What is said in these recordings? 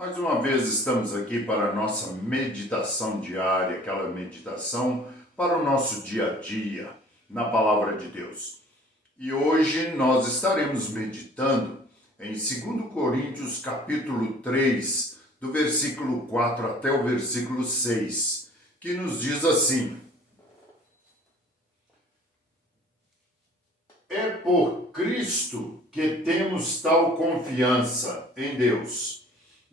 Mais uma vez estamos aqui para a nossa meditação diária, aquela meditação para o nosso dia a dia, na Palavra de Deus. E hoje nós estaremos meditando em 2 Coríntios capítulo 3, do versículo 4 até o versículo 6, que nos diz assim: É por Cristo que temos tal confiança em Deus,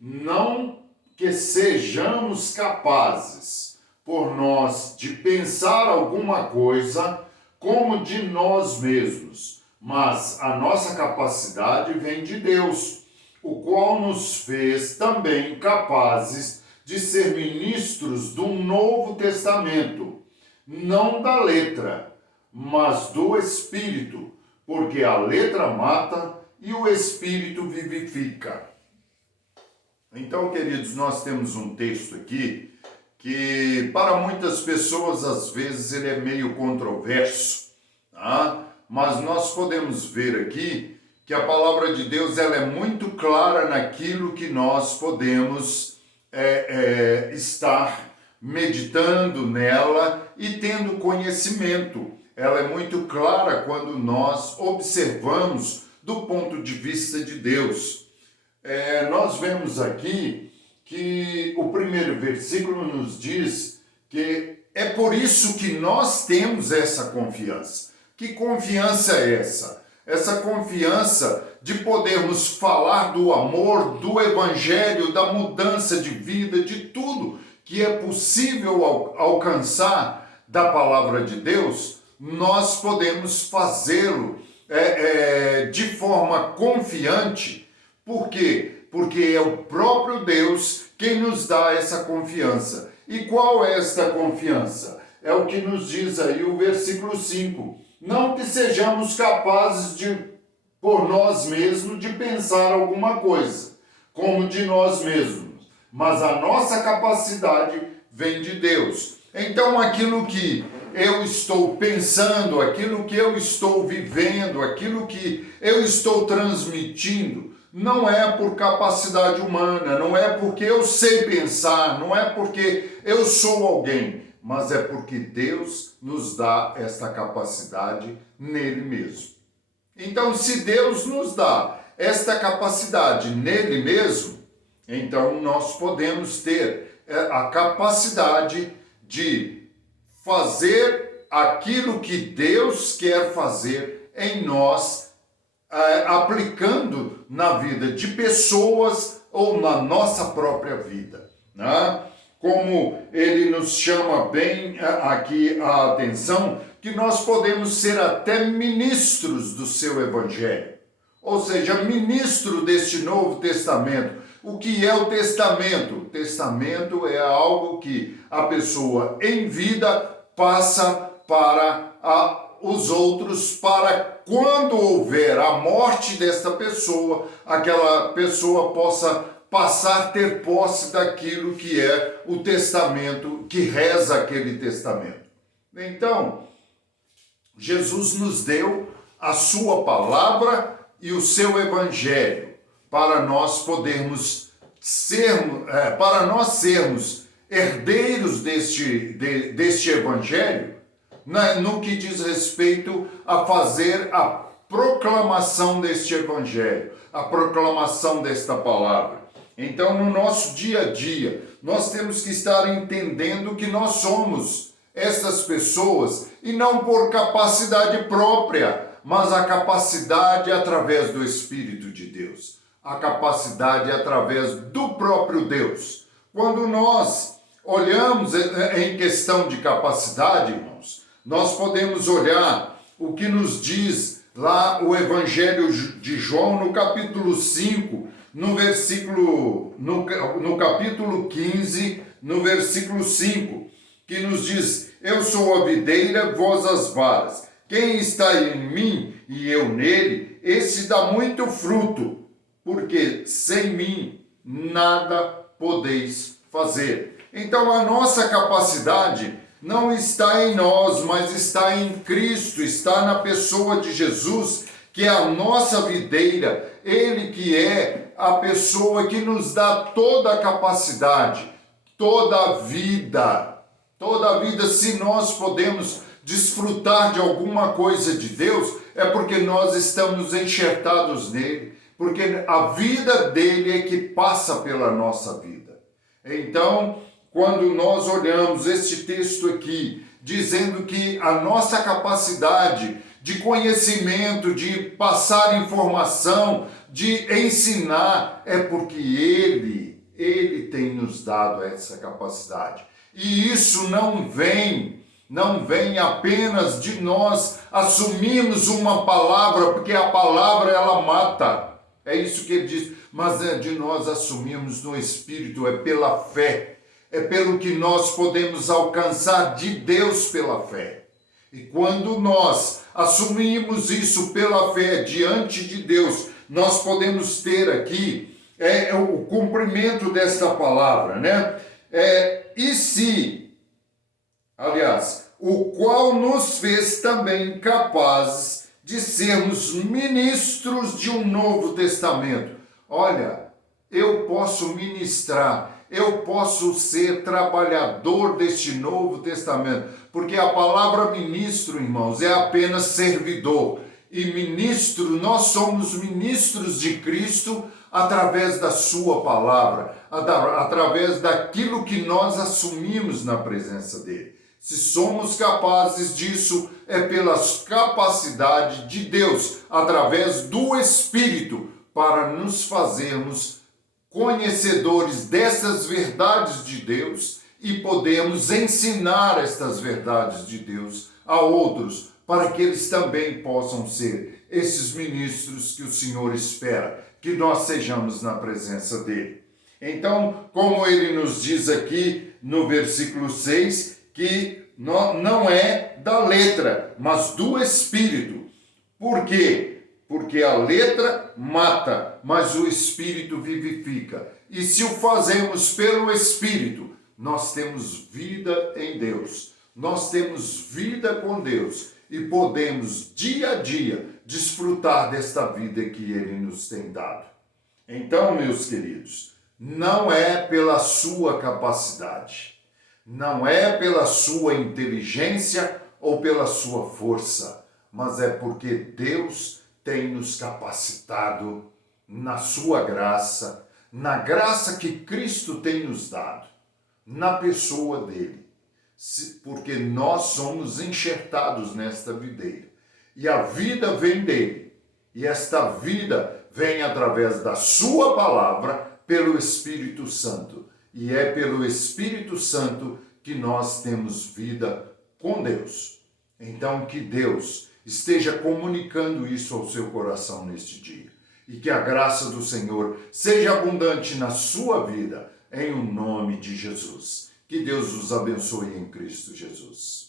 não que sejamos capazes, por nós, de pensar alguma coisa como de nós mesmos, mas a nossa capacidade vem de Deus, o qual nos fez também capazes de ser ministros de um novo testamento, não da letra, mas do Espírito, porque a letra mata e o Espírito vivifica. Então, queridos, nós temos um texto aqui que para muitas pessoas às vezes ele é meio controverso, tá? Mas nós podemos ver aqui que a palavra de Deus ela é muito clara naquilo que nós podemos estar meditando nela e tendo conhecimento. Ela é muito clara quando nós observamos do ponto de vista de Deus. Nós vemos aqui que o primeiro versículo nos diz que é por isso que nós temos essa confiança. Que confiança é essa? Essa confiança de podermos falar do amor, do evangelho, da mudança de vida, de tudo que é possível alcançar da palavra de Deus, nós podemos fazê-lo de forma confiante. Por quê? Porque é o próprio Deus quem nos dá essa confiança. E qual é esta confiança? É o que nos diz aí o versículo 5. Não que sejamos capazes de, por nós mesmos, de pensar alguma coisa, como de nós mesmos, mas a nossa capacidade vem de Deus. Então aquilo que eu estou pensando, aquilo que eu estou vivendo, aquilo que eu estou transmitindo, não é por capacidade humana, não é porque eu sei pensar, não é porque eu sou alguém, mas é porque Deus nos dá esta capacidade nele mesmo. Então, se Deus nos dá esta capacidade nele mesmo, então nós podemos ter a capacidade de fazer aquilo que Deus quer fazer em nós, aplicando na vida de pessoas ou na nossa própria vida, né? Como ele nos chama bem aqui a atenção, que nós podemos ser até ministros do seu evangelho, ou seja, ministro deste Novo Testamento. O que é o testamento? O testamento é algo que a pessoa em vida passa para os outros, para quando houver a morte desta pessoa, aquela pessoa possa passar a ter posse daquilo que é o testamento, que reza aquele testamento. Então, Jesus nos deu a sua palavra e o seu evangelho para nós podermos sermos herdeiros deste evangelho, no que diz respeito a fazer a proclamação deste evangelho, a proclamação desta palavra. Então, no nosso dia a dia, nós temos que estar entendendo que nós somos essas pessoas, e não por capacidade própria, mas a capacidade através do Espírito de Deus, a capacidade através do próprio Deus. Quando nós olhamos em questão de capacidade, irmãos, nós podemos olhar o que nos diz lá o Evangelho de João, no capítulo 5, no capítulo 15, no versículo 5, que nos diz: Eu sou a videira, vós as varas. Quem está em mim e eu nele, esse dá muito fruto, porque sem mim nada podeis fazer. Então a nossa capacidade não está em nós, mas está em Cristo, está na pessoa de Jesus, que é a nossa videira, ele que é a pessoa que nos dá toda a capacidade, toda a vida. Toda a vida, se nós podemos desfrutar de alguma coisa de Deus, é porque nós estamos enxertados nele, porque a vida dele é que passa pela nossa vida. Então, quando nós olhamos este texto aqui, dizendo que a nossa capacidade de conhecimento, de passar informação, de ensinar, é porque ele tem nos dado essa capacidade. E isso não vem apenas de nós assumirmos uma palavra, porque a palavra ela mata. É isso que ele diz. Mas é de nós assumirmos no Espírito, é pela fé. É pelo que nós podemos alcançar de Deus pela fé. E quando nós assumimos isso pela fé diante de Deus, nós podemos ter aqui o cumprimento desta palavra, né? O qual nos fez também capazes de sermos ministros de um novo testamento. Olha, eu posso ministrar, eu posso ser trabalhador deste novo testamento, porque a palavra ministro, irmãos, é apenas servidor. E ministro, nós somos ministros de Cristo através da sua palavra, através daquilo que nós assumimos na presença dele. Se somos capazes disso, é pela capacidade de Deus, através do Espírito, para nos fazermos conhecedores dessas verdades de Deus e podemos ensinar estas verdades de Deus a outros, para que eles também possam ser esses ministros que o Senhor espera, que nós sejamos na presença dele. Então, como ele nos diz aqui no versículo 6, que não é da letra, mas do Espírito. Por quê? Porque a letra mata, mas o Espírito vivifica. E se o fazemos pelo Espírito, nós temos vida em Deus. Nós temos vida com Deus e podemos, dia a dia, desfrutar desta vida que Ele nos tem dado. Então, meus queridos, não é pela sua capacidade, não é pela sua inteligência ou pela sua força, mas é porque Deus tem nos capacitado na sua graça, na graça que Cristo tem nos dado, na pessoa dele, porque nós somos enxertados nesta videira, e a vida vem dele, e esta vida vem através da sua palavra, pelo Espírito Santo, e é pelo Espírito Santo que nós temos vida com Deus. Então, que Deus esteja comunicando isso ao seu coração neste dia. E que a graça do Senhor seja abundante na sua vida, em o nome de Jesus. Que Deus os abençoe em Cristo Jesus.